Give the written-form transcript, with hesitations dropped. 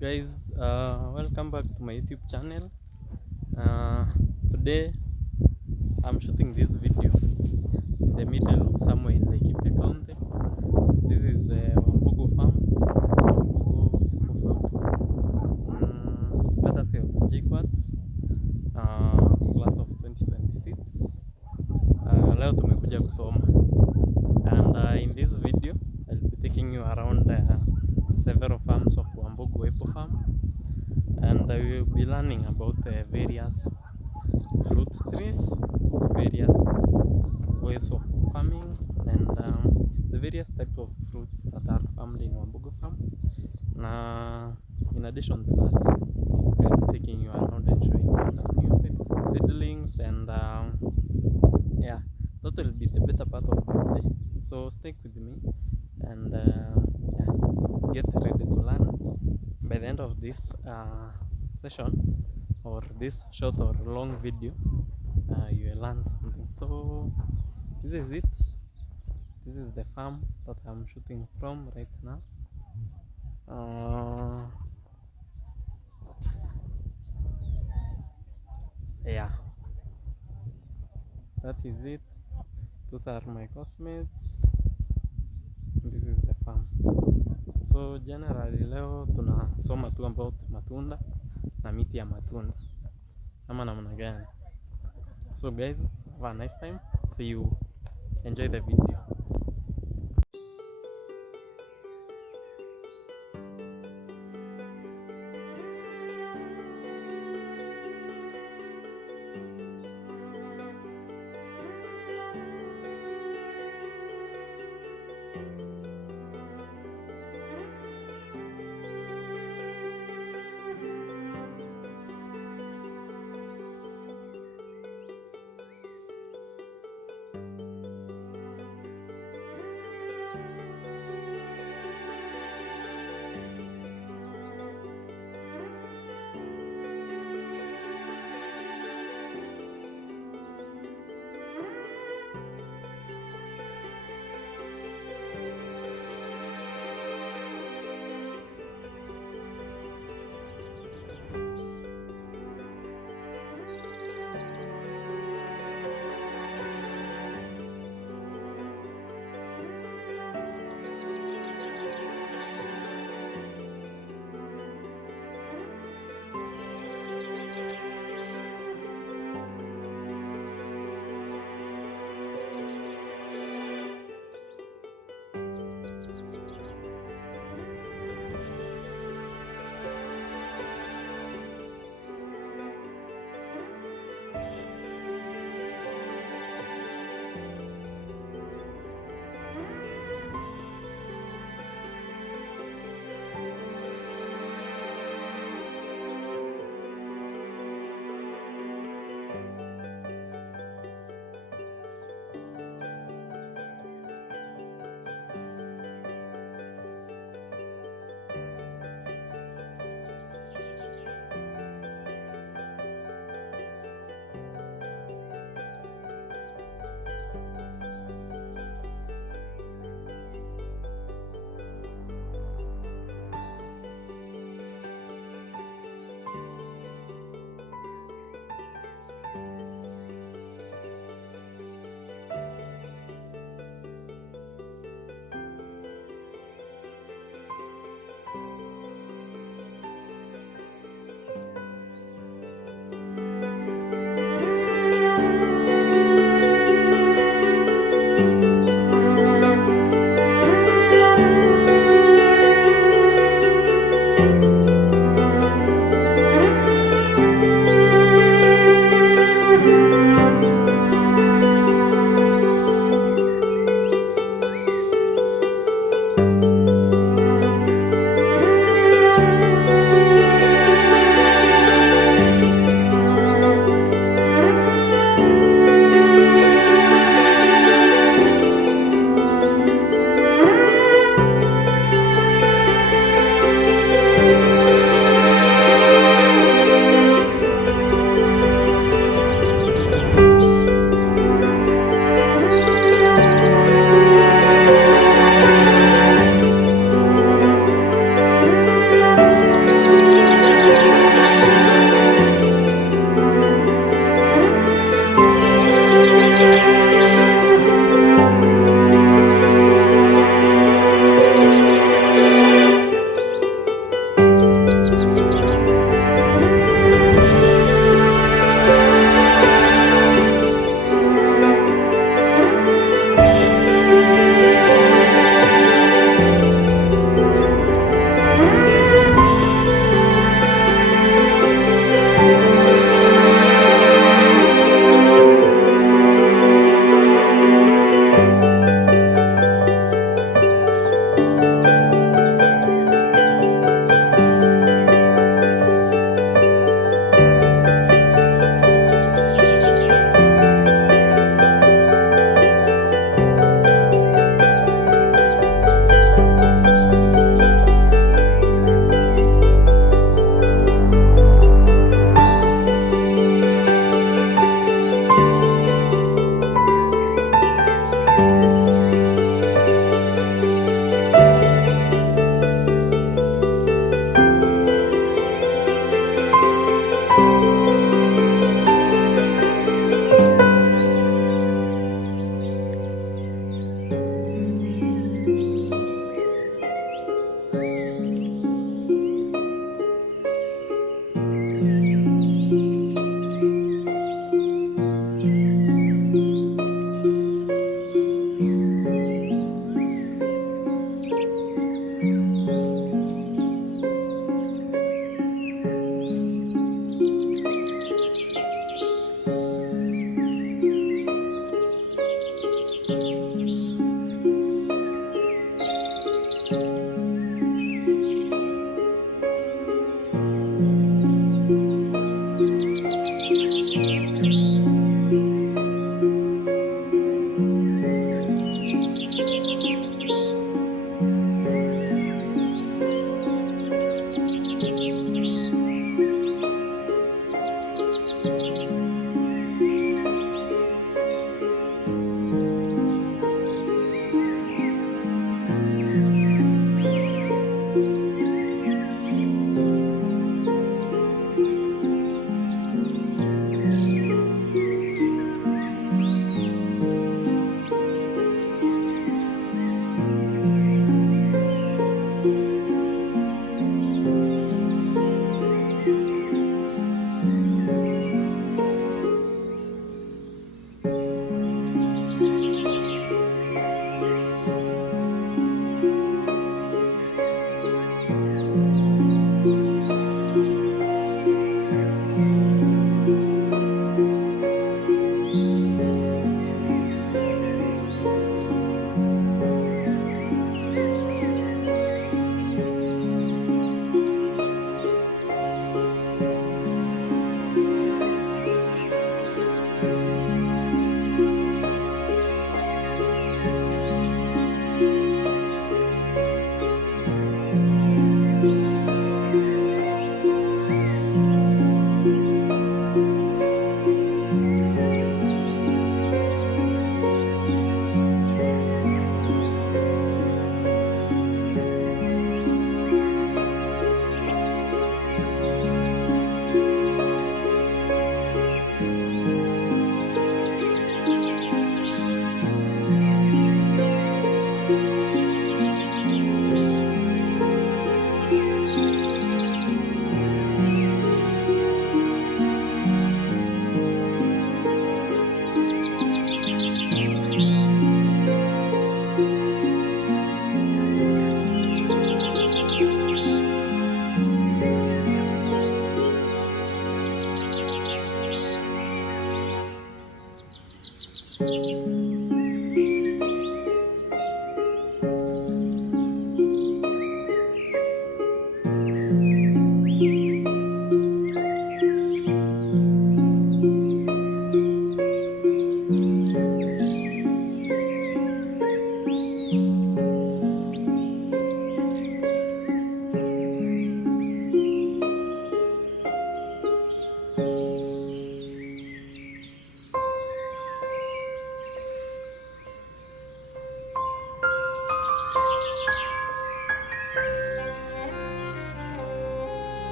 Guys, welcome back to my YouTube channel. Today I'm shooting this video in the middle of somewhere in Laikipia County. This is Wambugu Farm, Wambugu Apple Farm, courtesy of JQuats, class of 2026. Leo tumekuja kusoma, and in this video I'll be taking you around several farms of Wambugu Apple Farm, and we will be learning about various fruit trees, various ways of farming, and the various types of fruits that are farmed in Wambugu Farm. Now, in addition to that, I'll be taking you around and showing you some new seedlings, and yeah, that will be the better part of this day. So stick with me, and yeah, get ready to learn. By the end of this session, or this short or long video, you will learn something. So this is it. This is the farm that I'm shooting from right now. Yeah, that is it. Those are my classmates. This is the farm. So generally leo tunasoma tu about matunda na miti ya matunda ama namna gani. So guys, have a nice time. See you. Enjoy the video.